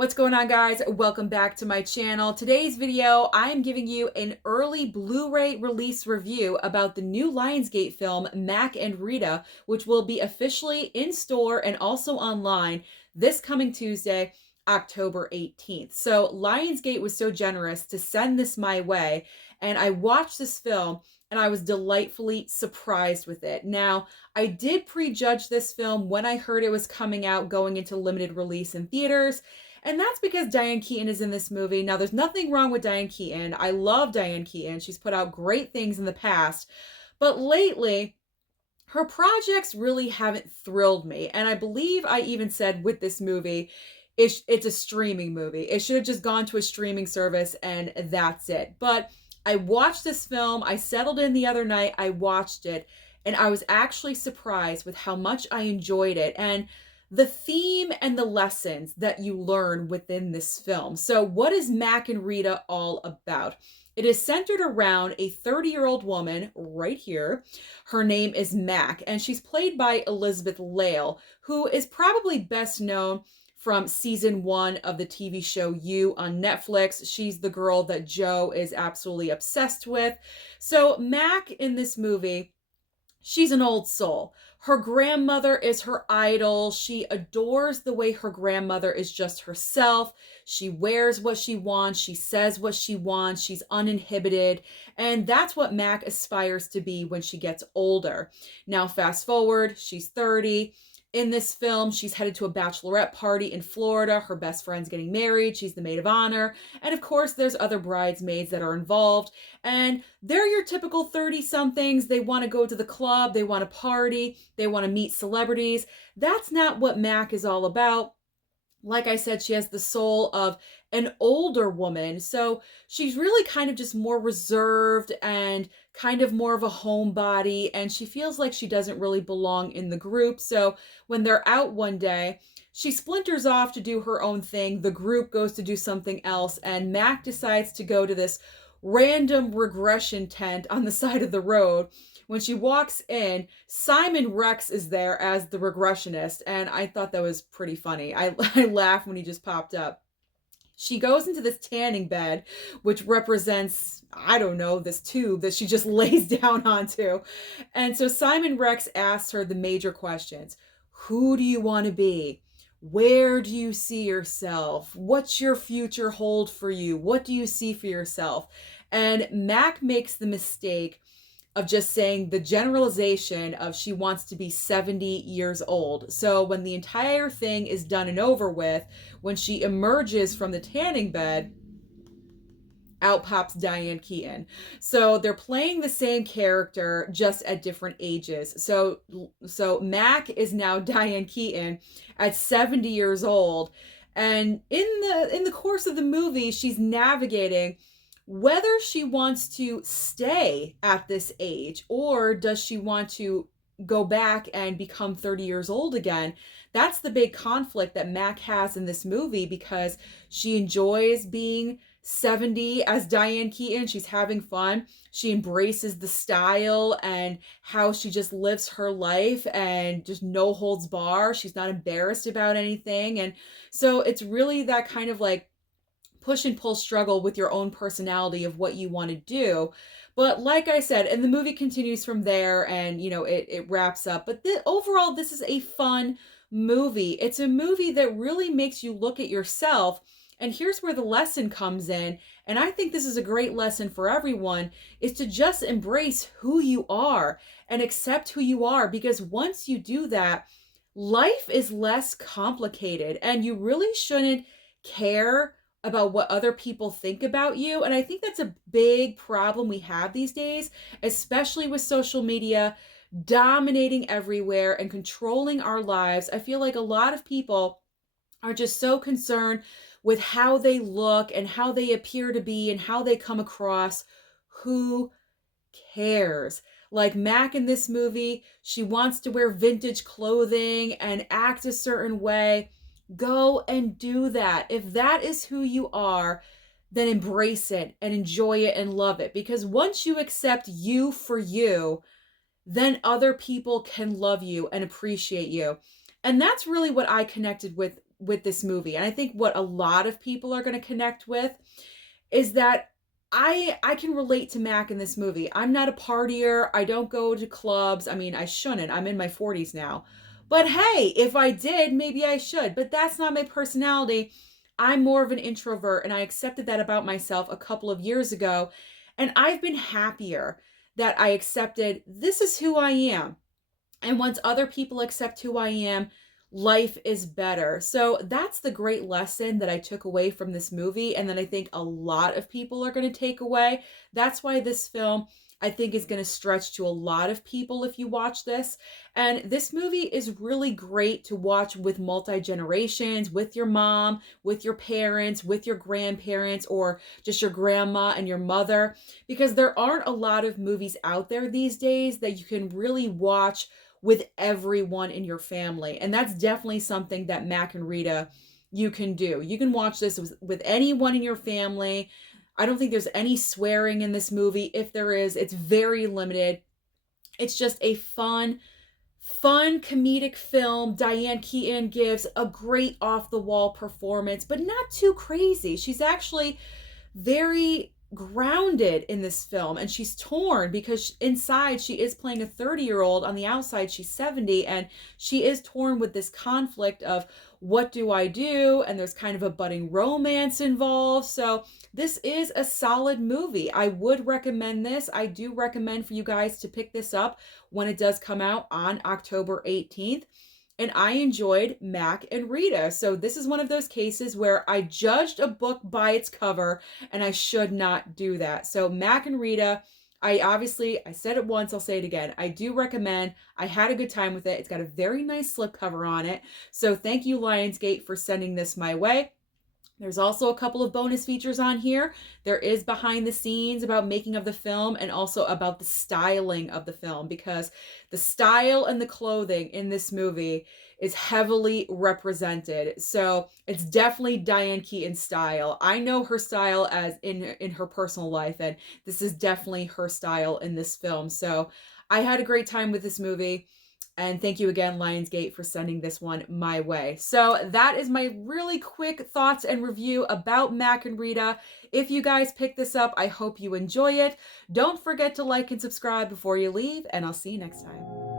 What's going on, guys? Welcome back to my channel. Today's video, I am giving you an early Blu-ray release review about the new Lionsgate film, Mack and Rita, which will be officially in store and also online this coming Tuesday, October 18th. So Lionsgate was so generous to send this my way, and I watched this film and I was delightfully surprised with it. Now, I did prejudge this film when I heard it was coming out, going into limited release in theaters. And that's because Diane Keaton is in this movie. Now, there's nothing wrong with Diane Keaton. I love Diane Keaton. She's put out great things in the past. But lately, her projects really haven't thrilled me. And I believe I even said with this movie, it's a streaming movie. It should have just gone to a streaming service and that's it. But I watched this film. I settled in the other night. I watched it. And I was actually surprised with how much I enjoyed it. And the theme and the lessons that you learn within this film. So what is Mack and Rita all about? It is centered around a 30-year-old woman right here. Her name is Mack, and she's played by Elizabeth Lail, who is probably best known from season 1 of the TV show You on Netflix. She's the girl that Joe is absolutely obsessed with. So Mack in this movie, she's an old soul. Her grandmother is her idol. She adores the way her grandmother is just herself. She wears what she wants. She says what she wants. She's uninhibited. And that's what Mack aspires to be when she gets older. Now, fast forward, she's 30. In this film, she's headed to a bachelorette party in Florida. Her best friend's getting married. She's the maid of honor. And of course, there's other bridesmaids that are involved. And they're your typical 30-somethings. They want to go to the club. They want to party. They want to meet celebrities. That's not what Mack is all about. Like I said, she has the soul of an older woman. So she's really kind of just more reserved and kind of more of a homebody. And she feels like she doesn't really belong in the group. So when they're out one day, she splinters off to do her own thing. The group goes to do something else. And Mack decides to go to this random regression tent on the side of the road. When she walks in, Simon Rex is there as the regressionist, and I thought that was pretty funny. I laughed when he just popped up. She goes into this tanning bed, which represents, I don't know, this tube that she just lays down onto. And so Simon Rex asks her the major questions. Who do you want to be? Where do you see yourself? What's your future hold for you? What do you see for yourself? And Mack makes the mistake of just saying the generalization of she wants to be 70 years old. So when the entire thing is done and over with, when she emerges from the tanning bed, out pops Diane Keaton. So they're playing the same character, just at different ages. So Mack is now Diane Keaton at 70 years old. And in the course of the movie, she's navigating whether she wants to stay at this age or does she want to go back and become 30 years old again. That's the big conflict that Mack has in this movie, because she enjoys being 70 as Diane Keaton. She's having fun. She embraces the style and how she just lives her life and just no holds bar. She's not embarrassed about anything. And so it's really that kind of like push and pull struggle with your own personality of what you want to do. But like I said, and the movie continues from there, and it wraps up. But overall, this is a fun movie. It's a movie that really makes you look at yourself. And here's where the lesson comes in. And I think this is a great lesson for everyone, is to just embrace who you are and accept who you are. Because once you do that, life is less complicated and you really shouldn't care about what other people think about you. And I think that's a big problem we have these days, especially with social media dominating everywhere and controlling our lives. I feel like a lot of people are just so concerned with how they look and how they appear to be and how they come across. Who cares? Like Mack in this movie, she wants to wear vintage clothing and act a certain way. Go and do that. If that is who you are, then embrace it and enjoy it and love it. Because once you accept you for you, then other people can love you and appreciate you. And that's really what I connected with with this movie, and I think what a lot of people are going to connect with is that I can relate to Mac in this movie. I'm not a partier. I don't go to clubs. I mean, I shouldn't. I'm in my 40s now. But hey, if I did, maybe I should. But that's not my personality. I'm more of an introvert, and I accepted that about myself a couple of years ago. And I've been happier that I accepted this is who I am. And once other people accept who I am, life is better. So that's the great lesson that I took away from this movie, and that I think a lot of people are going to take away. That's why this film, I think, is going to stretch to a lot of people if you watch this. And this movie is really great to watch with multi-generations, with your mom, with your parents, with your grandparents, or just your grandma and your mother, because there aren't a lot of movies out there these days that you can really watch with everyone in your family. And that's definitely something that Mack and Rita, you can do. You can watch this with anyone in your family. I don't think there's any swearing in this movie. If there is, it's very limited. It's just a fun comedic film. Diane Keaton gives a great off the wall performance, but not too crazy. She's actually very grounded in this film, and she's torn because inside she is playing a 30-year-old, on the outside she's 70, and she is torn with this conflict of what do I do, and there's kind of a budding romance involved. So this is a solid movie. I would recommend this. I do recommend for you guys to pick this up when it does come out on October 18th. And I enjoyed Mack and Rita. So this is one of those cases where I judged a book by its cover, and I should not do that. So Mack and Rita, I said it once, I'll say it again. I do recommend. I had a good time with it. It's got a very nice slipcover on it. So thank you, Lionsgate, for sending this my way. There's also a couple of bonus features on here. There is behind the scenes about making of the film, and also about the styling of the film, because the style and the clothing in this movie is heavily represented. So it's definitely Diane Keaton's style. I know her style as in her personal life, and this is definitely her style in this film. So I had a great time with this movie. And thank you again, Lionsgate, for sending this one my way. So that is my really quick thoughts and review about Mack and Rita. If you guys pick this up, I hope you enjoy it. Don't forget to like and subscribe before you leave, and I'll see you next time.